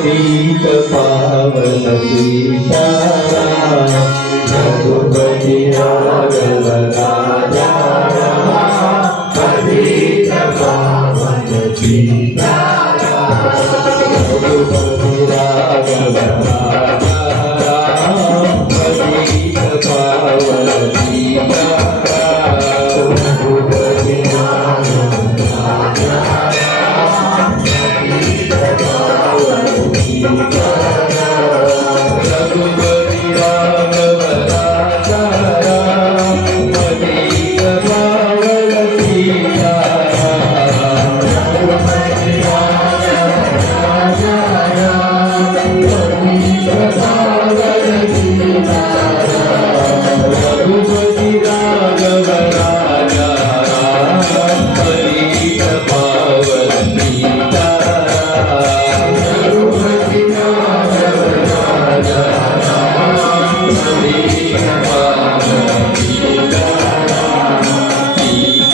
पतित पावन सीताराम रघुपति राघव राजा राम पतित पावन सीताराम रघुपति राघव राजा राम पतित पावन सीताराम रघुपति राघव राजा राम पतित पावन रघुपति राघव राजा राम पतित पावन सीताराम रघुपति राघव राजा राम पतित पावन सीताराम रघुपति राघव राजा राम पतित पावन सीताराम रघुपति राघव राजा राम पतित पावन सीताराम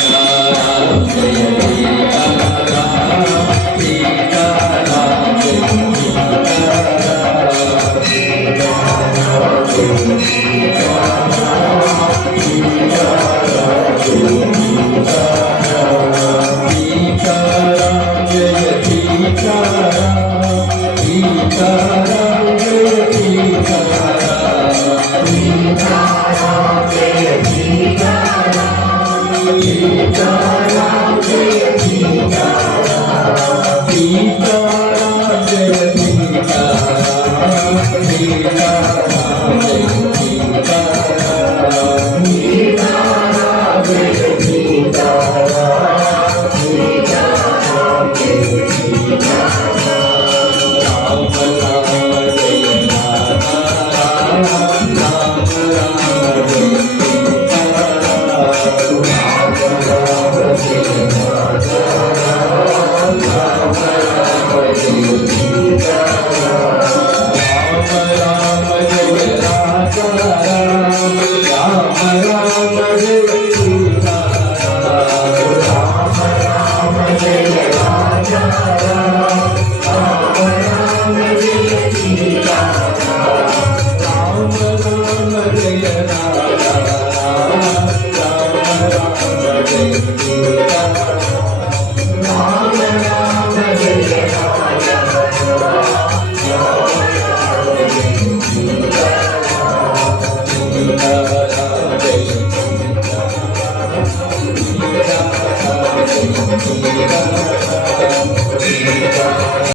सीताराम जय सीताराम सीताराम जय सीताराम सीताराम जय सीताराम सीताराम जय सीताराम सीताराम जय सीताराम सीताराम जय सीताराम सीताराम